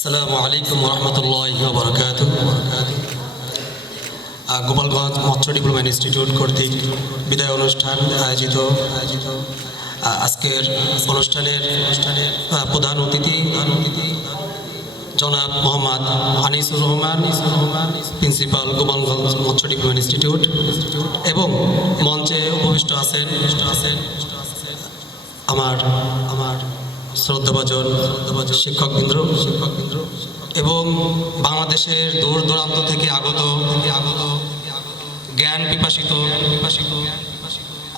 আসসালামু আলাইকুম রহমতুল্লাহি ওয়া বারাকাতুহু। গোপালগঞ্জ মৎস্য ডিপ্লোমা ইনস্টিটিউট কর্তৃক বিদায় অনুষ্ঠান আয়োজিত আজকের অনুষ্ঠানের প্রধান অতিথি জনাব মোহাম্মদ আনিসুর রহমান, প্রিন্সিপাল গোপালগঞ্জ মৎস্য ডিপ্লোমা ইনস্টিটিউট, এবং মঞ্চে উপবিষ্ট আছেন আমার শ্রদ্ধাভাজন শিক্ষকবৃন্দ এবং বাংলাদেশের দূর দূরান্ত থেকে আগত জ্ঞান পিপাসিত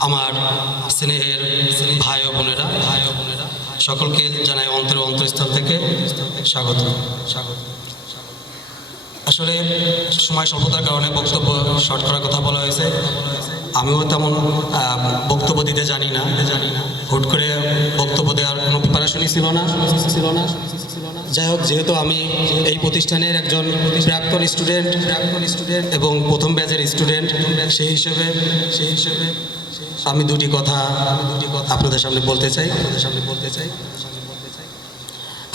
আমার স্নেহের ভাই ও বোনেরা সকলকে জানাই অন্তরস্থল থেকে স্বাগত। আসলে সময় স্বল্পতার কারণে বক্তব্য শর্ট করার কথা বলা হয়েছে। আমিও তেমন বক্তব্য দিতে জানি না, হুট করে বক্তব্য দেওয়ার কোনো প্রিপারেশনই ছিল না। যাই হোক, যেহেতু আমি এই প্রতিষ্ঠানের একজন প্রাক্তন স্টুডেন্ট এবং প্রথম ব্যাচের স্টুডেন্ট, সেই হিসেবে আমি দুটি কথা আপনাদের সামনে বলতে চাই।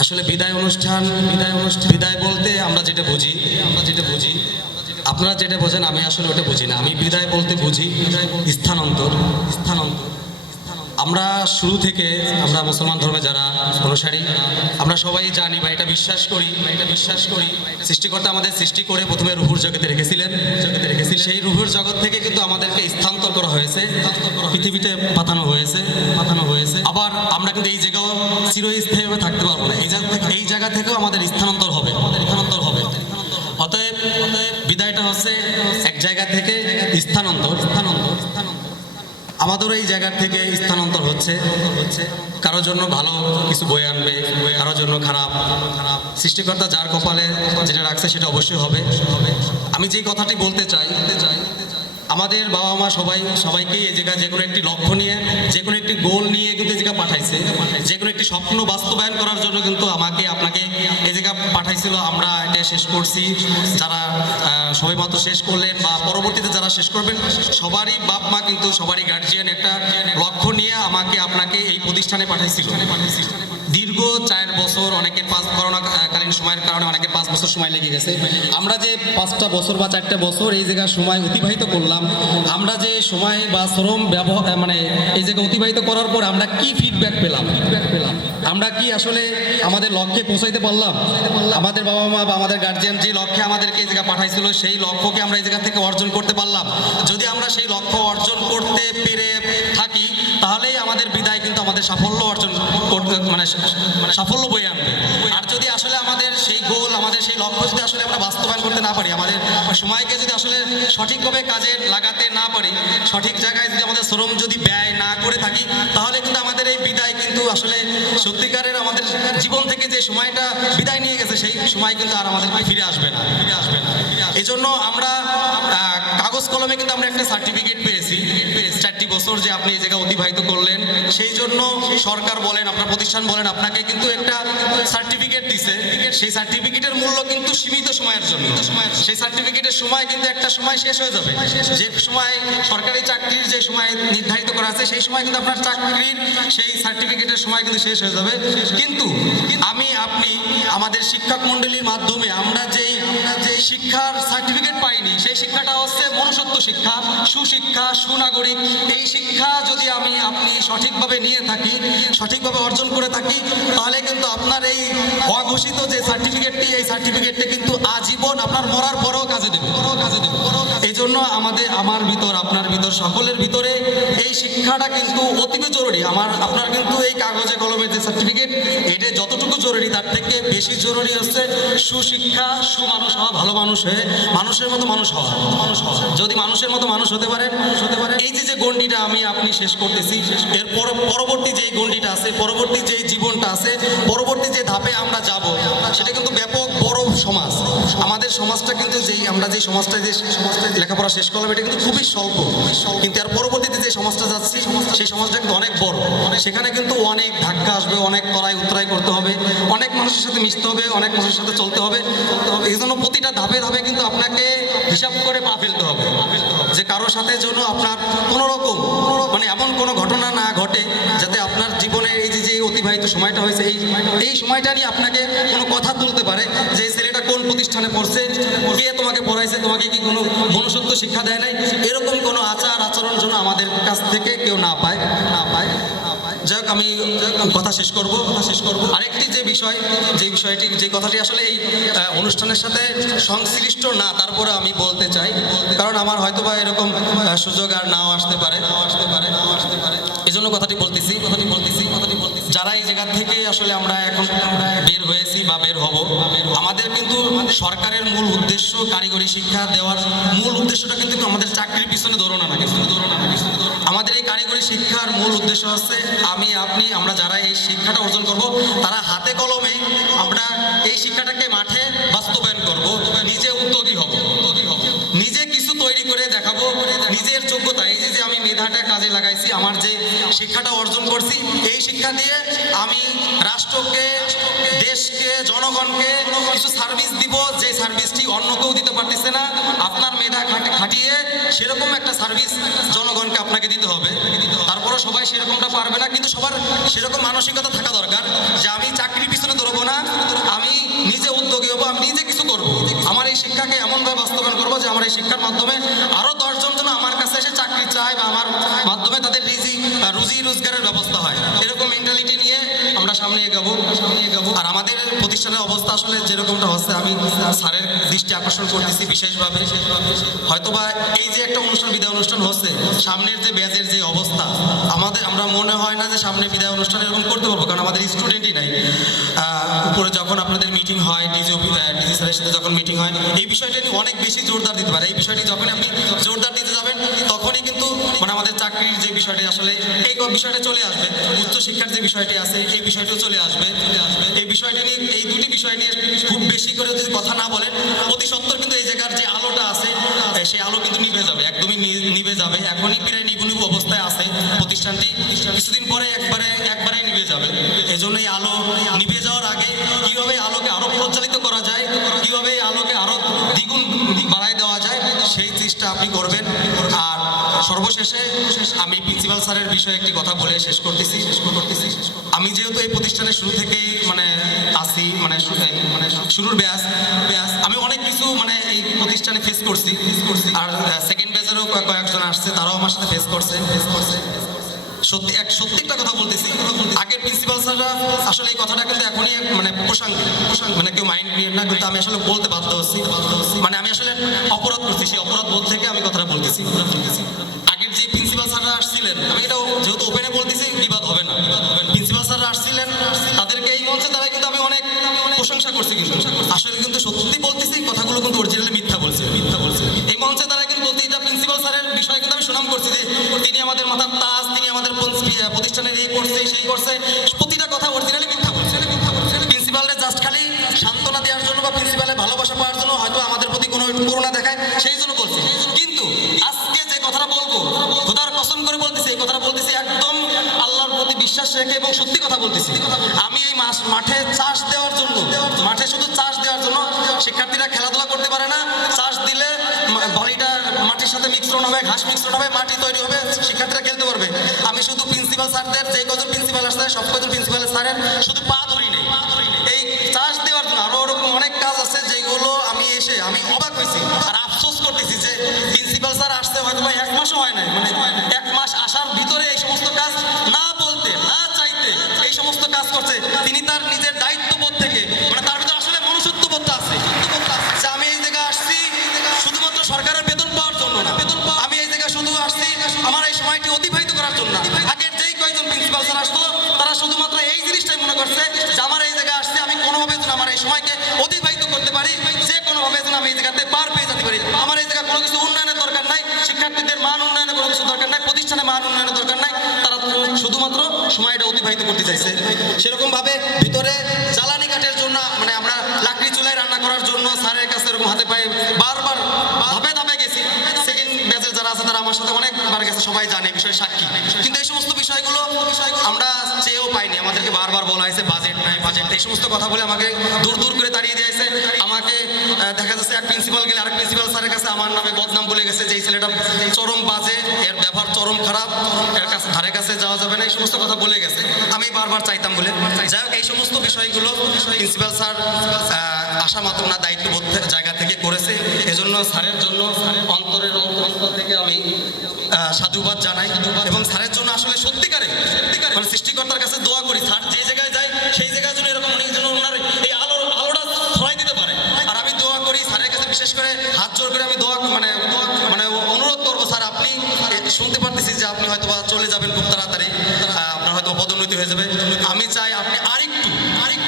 আসলে বিদায় বলতে আমরা যেটা বুঝি, আপনারা যেটা বোঝেন, আমি আসলে ওটা বুঝি না। আমি বিদায় বলতে বুঝি স্থানান্তর। আমরা শুরু থেকে আমরা মুসলমান ধর্মে যারা অনুসারী, আমরা সবাই জানি বা এটা বিশ্বাস করি সৃষ্টিকর্তা আমাদের সৃষ্টি করে প্রথমে রুহুর জগতে রেখেছিলেন। সেই রুহুর জগৎ থেকে কিন্তু আমাদেরকে স্থানান্তর করা হয়েছে, পৃথিবীতে পাঠানো হয়েছে। আবার আমরা কিন্তু এই জায়গাও চিরস্থায়ীভাবে থাকতে পারবো না। এই জায়গা থেকেও আমাদের স্থানান্তর হবে। অতএব বিদায়টা হচ্ছে এক জায়গা থেকে স্থানান্তর। আমাদেরও এই জায়গার থেকে স্থানান্তর হচ্ছে। কারোর জন্য ভালো কিছু বয়ে আনবে, কারোর জন্য খারাপ। সৃষ্টিকর্তা যার কপালে যেটা রাখছে সেটা অবশ্যই হবে। আমি যেই কথাটি বলতে চাই, আমাদের বাবা মা সবাইকেই এই জায়গায় যে কোনো একটি লক্ষ্য নিয়ে, যে কোনো একটি গোল নিয়ে কিন্তু এই জায়গায় পাঠাইছে। যে কোনো একটি স্বপ্ন বাস্তবায়ন করার জন্য কিন্তু আমাকে আপনাকে এই জায়গায় পাঠাইছিল। আমরা এটা শেষ করছি। যারা সবাই মাত্র শেষ করলেন বা পরবর্তীতে যারা শেষ করবেন, সবারই বাপ মা কিন্তু সবারই গার্জিয়ান একটা লক্ষ্য নিয়ে আমাকে আপনাকে এই প্রতিষ্ঠানে পাঠাইছিল। দীর্ঘ 4 বছর, অনেকের করোনাকালীন সময়ের কারণে অনেকের 5 বছর সময় লেগে গেছে। আমরা যে 5টা বছর বা 4টা বছর এই জায়গায় সময় অতিবাহিত করলাম, আমরা যে সময় বা শ্রম ব্যবহার এই জায়গায় অতিবাহিত করার পর আমরা কি ফিডব্যাক পেলাম, আমরা কি আসলে আমাদের লক্ষ্যে পৌঁছাইতে পারলাম? আমাদের বাবা মা বা আমাদের গার্জিয়ান যে লক্ষ্যে আমাদেরকে এই জায়গায় পাঠাইছিল, সেই লক্ষ্যকে আমরা এই জায়গা থেকে অর্জন করতে পারলাম? যদি আমরা সেই লক্ষ্য অর্জন করতে পেরে থাকি, তাহলেই আমাদের বিদায় কিন্তু আমাদের সাফল্য অর্জন করতে সাফল্য বয়ে আনবে। আর যদি আসলে আমাদের সেই গোল, আমাদের সেই লক্ষ্য যদি আসলে আমরা বাস্তবায়ন করতে না পারি, আমাদের সময়কে যদি আসলে সঠিকভাবে কাজে লাগাতে না পারি, সঠিক জায়গায় যদি আমাদের শ্রম যদি ব্যয় না করে থাকি, তাহলে কিন্তু আমাদের এই বিদায় কিন্তু আসলে সত্যিকারের আমাদের জীবন থেকে যে সময়টা বিদায় নিয়ে গেছে, সেই সময় কিন্তু আর আমাদের ফিরে আসবে না। এই জন্য আমরা কাগজ কলমে কিন্তু আমরা একটা সার্টিফিকেট পেয়েছি। 4টি বছর যে আপনি এই জায়গায় অতিবাহিত করলেন, সেই জন্য সরকার বলেন, আপনার প্রতিষ্ঠান বলেন, আপনাকে কিন্তু একটা সার্টিফিকেট দিছে। সেই সার্টিফিকেটের মূল্য কিন্তু সীমিত সময়ের জন্য। সেই সার্টিফিকেটের সময় কিন্তু একটা সময় শেষ হয়ে যাবে। যে সময় সরকারি চাকরির যে সময় নির্ধারিত করা আছে, সেই সময় কিন্তু আপনার চাকরির সেই সার্টিফিকেটের সময় কিন্তু শেষ হয়ে যাবে। কিন্তু আপনি আমাদের শিক্ষক মণ্ডলীর মাধ্যমে আমরা যে শিক্ষার সার্টিফিকেট পাইনি, সেই শিক্ষাটা হচ্ছে মনুষ্যত্ব শিক্ষা, সুশিক্ষা, সুনাগরিক। এই শিক্ষা যদি আপনি সঠিকভাবে নিয়ে থাকি, সঠিকভাবে অর্জন করে থাকি, তাহলে কিন্তু আপনার এই অঘোষিত যে সার্টিফিকেটটি, এই সার্টিফিকেটটি কিন্তু আজীবন আপনার মরার পরেও কাজে দেবে। এই জন্য আমার ভিতর, আপনার ভিতর, সকলের ভিতরে এই শিক্ষাটা কিন্তু অতীব জরুরি। আপনার কিন্তু এই কাগজে কলমের যে সার্টিফিকেট, এটা যতটুকু জরুরি, তার থেকে বেশি জরুরি হচ্ছে সুশিক্ষা, সুমানুষ হওয়া, ভালো মানুষ হয়ে মানুষের মতো মানুষ হওয়া। যদি মানুষের মতো মানুষ হতে পারে, এই যে গণ্ডিটা আপনি শেষ করতেছি, এর পরবর্তী যে গণ্ডিটা আছে, পরবর্তী যে জীবনটা আছে, পরবর্তী যে ধাপে আমরা যাব, সেটা কিন্তু ব্যাপক বড় সমাজ। আমাদের সমাজটা কিন্তু আমরা যে সমাজটা লেখাপড়া শেষ করলাম, এটা কিন্তু খুবই স্বল্প। কিন্তু এর পরবর্তীতে যে সমাজটা যাচ্ছি, সেই সমাজটা কিন্তু অনেক বড়। সেখানে কিন্তু অনেক ধাক্কা আসবে, অনেক তরাই উতরাই করতে হবে, অনেক মানুষের সাথে মিশতে হবে, অনেক মানুষের সাথে চলতে হবে। এই জন্য প্রতিটা ধাপে ধাপে কিন্তু আপনাকে হিসাব করে পা ফেলতে হবে, যে কারোর সাথে যেন আপনার কোনো রকম এমন কোনো ঘটনা না ঘটে, যাতে আপনার জীবনের এই যে অতিবাহিত সময়টা হয়েছে, এই সময়টা নিয়ে আপনাকে কোনো কথা তুলতে বলতে পারে যে এই ছেলেটা কোন প্রতিষ্ঠানে পড়ছে, কে তোমাকে পড়াইছে, তোমাকে কি কোনো মনুষ্যত্ব শিক্ষা দেয় নাই, এরকম কোনো আচার আচরণ যেন আমাদের কাছ থেকে কেউ না পায়। যাই হোক, আমি কথা শেষ করব। আরেকটি যে বিষয়টি যে কথাটি আসলে এই অনুষ্ঠানের সাথে সংশ্লিষ্ট না, তারপরে আমি বলতে চাই, কারণ আমার হয়তো বা এরকম সুযোগ আর নাও আসতে পারে। এই জন্য কথাটি বলতেছি। যারা এই জায়গা থেকে আসলে আমরা এখন বের হয়েছি বা বের হব, আমাদের কিন্তু সরকারের মূল উদ্দেশ্য কারিগরি শিক্ষা দেওয়ার মূল উদ্দেশ্যটা কিন্তু আমাদের চাকরির পিছনে দৌড়ানো না। আমাদের এই কারিগরি শিক্ষার মূল উদ্দেশ্য হচ্ছে আমরা যারা এই শিক্ষাটা অর্জন করব, তারা হাতে কলমে আমরা এই শিক্ষাটাকে মাঠে বাস্তবায়ন করব, নিজে উদ্যোগী হব, নিজে কিছু তৈরি করে দেখাবো, নিজের যোগ্যতা, এই যে আমি মেধাটা কাজে লাগাইছি, আমার যে শিক্ষাটা অর্জন করছি, এই শিক্ষা দিয়ে আমি রাষ্ট্রকে, দেশকে, জনগণকে কিছু সার্ভিস দিব, যে সার্ভিসটি অন্য কেউ দিতে পারতেছে না। আপনার মেধা খাটিয়ে সেরকম একটা সার্ভিস জনগণকে আপনাকে দিতে হবে। তারপরে সবাই সেরকমটা পারবে না, কিন্তু সবার সেরকম মানসিকতা থাকা দরকার যে আমি চাকরির পিছনে দৌড়বো না, আমি নিজে উদ্যোগী হবো, আমি নিজে কিছু করবো, আমার এই শিক্ষাকে এমনভাবে বাস্তবায়ন করবো যে আমার এই শিক্ষার মাধ্যমে আরো 10 জন যেন আমার কাছে এসে চাকরি চায় বা আমার মাধ্যমে তাদের রুজি রোজগারের ব্যবস্থা হয়। এরকম মেন্টালিটি নিয়ে আমরা সামনে এগাবো। আর আমাদের প্রতিষ্ঠানের অবস্থা আসলে যেরকমটা হচ্ছে, আমি স্যারের দৃষ্টি আকর্ষণ করতেছি বিশেষভাবে। হয়তোবা এই যে একটা বিদায় অনুষ্ঠান হচ্ছে, সামনের যে ব্যাচের যে অবস্থা, আমরা মনে হয় না যে সামনে বিদায় অনুষ্ঠান এরকম করতে পারবো, কারণ আমাদের স্টুডেন্টই নাই। উপরে যখন আপনাদের মিটিং হয়, ডিজি স্যারের সাথে যখন মিটিং হয়, এই বিষয়টা নিয়ে অনেক বেশি জোরদার দিতে পারে। এই বিষয়টি যখন আপনি জোরদার দিতে যাবেন, তখনই কিন্তু আমাদের চাকরির যে বিষয়টি আসলে এই বিষয়টা চলে আসবে, উচ্চশিক্ষার যে বিষয়টি আছে এই বিষয়টিও চলে আসবে। এই বিষয়টি নিয়ে, এই দুটি বিষয় নিয়ে খুব বেশি করে যদি কথা না বলেন, অতি সত্বর কিন্তু এই জায়গার যে আলোটা আছে, সেই আলো কিন্তু নিভে যাবে, একদমই নিভে যাবে। এখনই প্রায় নিবু অবস্থায় আছে প্রতিষ্ঠানটি, কিছুদিন পরে একবারে নিভে যাবে। এই জন্য এই আলো নিভে যাওয়ার আগে কিভাবে আলোকে আরো প্রজ্বলিত করা যায়, কিভাবে এই আলোকে আরো দ্বিগুণ বাড়ায় দেওয়া যায়, সেই চেষ্টা আপনি করবেন। আর সর্বশেষে আমি প্রিন্সিপাল স্যারের বিষয়ে একটি কথা বলে শেষ করতেছি। আমি যেহেতু এই প্রতিষ্ঠানের শুরু থেকেই আসি, শুরুর ব্যাস, আমি অনেক কিছু এই প্রতিষ্ঠানে ফেস করছি। আর সেকেন্ড ব্যাচেরও কয়েকজন আসছে, তারাও আমার সাথে ফেস করছে। সত্যি একটা কথা বলতেছি, আগের প্রিন্সিপাল স্যাররা আসলে এই কথাটা কিন্তু এখনই প্রসঙ্গিক, কেউ মাইন্ড নিয়ে না, কিন্তু আমি আসলে বলতে বাধ্য হচ্ছি। আমি আসলে অপরাধ করছি, সেই অপরাধ বোধ থেকে আমি কথাটা বলতেছি। আগের যে প্রিন্সিপাল স্যাররা আসছিলেন, আমি এটা যেহেতু ওপেনে বলতেছি, বিবাদ হবে না। প্রিন্সিপাল স্যাররা আসছিলেন, তাদেরকে এই মঞ্চে দ্বারা কিন্তু আমি অনেক প্রশংসা করছি, কিন্তু আসলে কিন্তু সত্যি বলতেছি, কথাগুলো কিন্তু অরিজিনালি মিথ্যা বলছে। এই মঞ্চে দ্বারা কিন্তু বলতে, এটা প্রিন্সিপাল স্যারের বিষয়ে কিন্তু আমি সুনাম করছি যে তিনি আমাদের মাথার তাজ, তিনি আমাদের প্রতিষ্ঠানের এই করছে সেই করছে, প্রতিটা কথা অরিজিনালি মিথ্যা বলছে। প্রিন্সিপালের জাস্ট খালি সান্ত্বনা দেওয়ার জন্য বা প্রিন্সিপালের ভালোবাসা পাওয়ার জন্য হয়তো আমাদের প্রতি কোনো করুণা দেখায়, সেই জন্য বলছে। কিন্তু আজকে যে কথাটা বলবো, খোদার কসম করে বলতেছি, এই কথাটা বলতেছি একদম আল্লাহর প্রতি বিশ্বাস রেখে এবং সত্যি কথা বলতেছি। আমি এই মাঠে চাষ দেওয়ার জন্য, মাঠে শুধু চাষ দেওয়ার জন্য, শিক্ষার্থীরা খেলাধুলা করতে পারে না, চাষ দিলে বালিটা মাটির সাথে মিশ্রণ হবে, ঘাস মিশ্রণ হবে, মাটি তৈরি হবে, শিক্ষার্থীরা খেলতে পারবে। আমি শুধু প্রিন্সিপাল স্যারদের, যে কজন প্রিন্সিপাল আসছে সব কজন প্রিন্সিপাল স্যারের শুধু পা ধরি নেই, এই চাষ দেওয়ার জন্য আরো ওরকম অনেক কাজ আছে যেগুলো আমি অবাক হয়েছি। আর আফসোস করতেছি যে প্রিন্সিপাল স্যার আসতে হয়তো 1 মাসও হয় নাই, 1 মাস আসার ভিতরে এই সমস্ত কাজ না বলতে না চাইতে এই সমস্ত কাজ করছে। তিনি তার নিজের দায়িত্ববোধ থেকে, তার ভিতরে আসলে মনুষ্যত্ববোধটা আছে, যে আমি এই জায়গায় আসছি শুধুমাত্র সরকারের বেতন পাওয়ার জন্য না, আমি এই জায়গায় শুধু আসছি আমার এই সময়টি অতিবাহিত করার জন্য। আগের যেই কয়েকজন প্রিন্সিপাল স্যার আসতো, তারা শুধুমাত্র এই জিনিসটাই মনে করছে যে আমার এই জায়গায় আসছে, আমি কোনোভাবে যেন আমার এই সময়কে অতিবাহিত করতে পারি, যে কোনোভাবে যেন আমি এই জায়গাতে পার পেয়ে যেতে পারি। আমার এই জায়গায় কোনো কিছু উন্নয়নের দরকার নাই, শিক্ষার্থীদের মান উন্নয়নের কোনো কিছু দরকার নাই, প্রতিষ্ঠানে মান উন্নয়নের দরকার নাই, তারা শুধুমাত্র সময়টা অতিবাহিত করতে চাইছে। সেরকম ভাবে ভিতরে জ্বালানি কাঠের জন্য, আমরা লাকড়ি চুলায় রান্না করার জন্য স্যারের কাছে এরকম হাতে পায়ে বারবার ধাপে ধাপে গেছি। সেকেন্ড ব্যাচের যারা আছে তারা আমার সাথে অনেকবার গেছে, সবাই জানে বিষয় সাক্ষী। কিন্তু এই সমস্ত বিষয়গুলো আমরা চেয়েও পাইনি, আমাদেরকে বারবার বলা হয়েছে বাজেট নাই, এই সমস্ত কথা বলে আমাকে দূর করে তাড়িয়ে দিয়েছে। আমাকে দেখা যাচ্ছে এক প্রিন্সিপাল গেলে আরেক প্রিন্সিপাল স্যারের কাছে আমার নামে বদনাম বলে গেছে যে এই ছেলেটা চরম বাজে, এর ব্যবহার চরম খারাপ, এর কাছে ধারে কাছে যাওয়া যাবে না, এই সমস্ত কথা বলে গেছে। আমি বারবার চাইতাম বলে। যাই হোক, এই সমস্ত বিষয়গুলো প্রিন্সিপাল স্যার আশা মাত্র না, দায়িত্ববোধ জায়গা থেকে করেছে। এজন্য স্যারের জন্য অন্তরের অন্তর থেকে আমি সাধুবাদ জানাই এবং স্যারের জন্য আসলে সত্যিকারে মানে সৃষ্টিকর্তার কাছে দোয়া করি, স্যার যে জায়গায় যায় সেই জায়গায় যেন এরকম উনি যেন ওনার এই আলোটা ছড়াই দিতে পারে। আর আমি দোয়া করি স্যারের কাছে, বিশেষ করে হাত জোর করে আমি দোয়া মানে অনুরোধ করবো, স্যার আপনি শুনতে পারতেছি যে আপনি হয়তো বা চলে যাবেন খুব তাড়াতাড়ি, আপনার হয়তো পদোন্নতি হয়ে যাবে। আমি চাই আপনি আরেকটু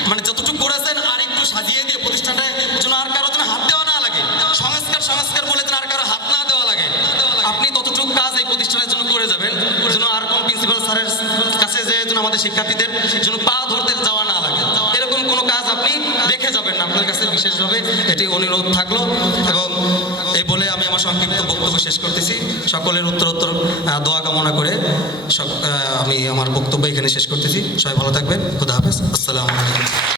মানে যতটুকু করেছেন আরেকটু সাজিয়ে দিয়ে প্রতিষ্ঠানটায় যেন আর কারো যেন হাত দেওয়া না লাগে, সংস্কার বলে যেন আর কারো হাত না দেওয়া লাগে। আপনি ততটুকু কাজ এই প্রতিষ্ঠানের জন্য করে যাবেন যেন আর কোন প্রিন্সিপাল স্যারের কাছে যে যেন আমাদের শিক্ষার্থীদের যেন পা ধরতে যাওয়া না লাগে, এরকম কোনো কাজ আপনি রেখে যাবেন না, আপনার কাছে বিশেষভাবে এটি অনুরোধ থাকলো। এবং এই বলে আমি আমার সংক্ষিপ্ত বক্তব্য শেষ করতেছি। সকলের উত্তরোত্তর দোয়া কামনা করে আমি আমার বক্তব্য এখানে শেষ করতেছি। সবাই ভালো থাকবেন। খুদা হাফেজ। আসসালামু আলাইকুম।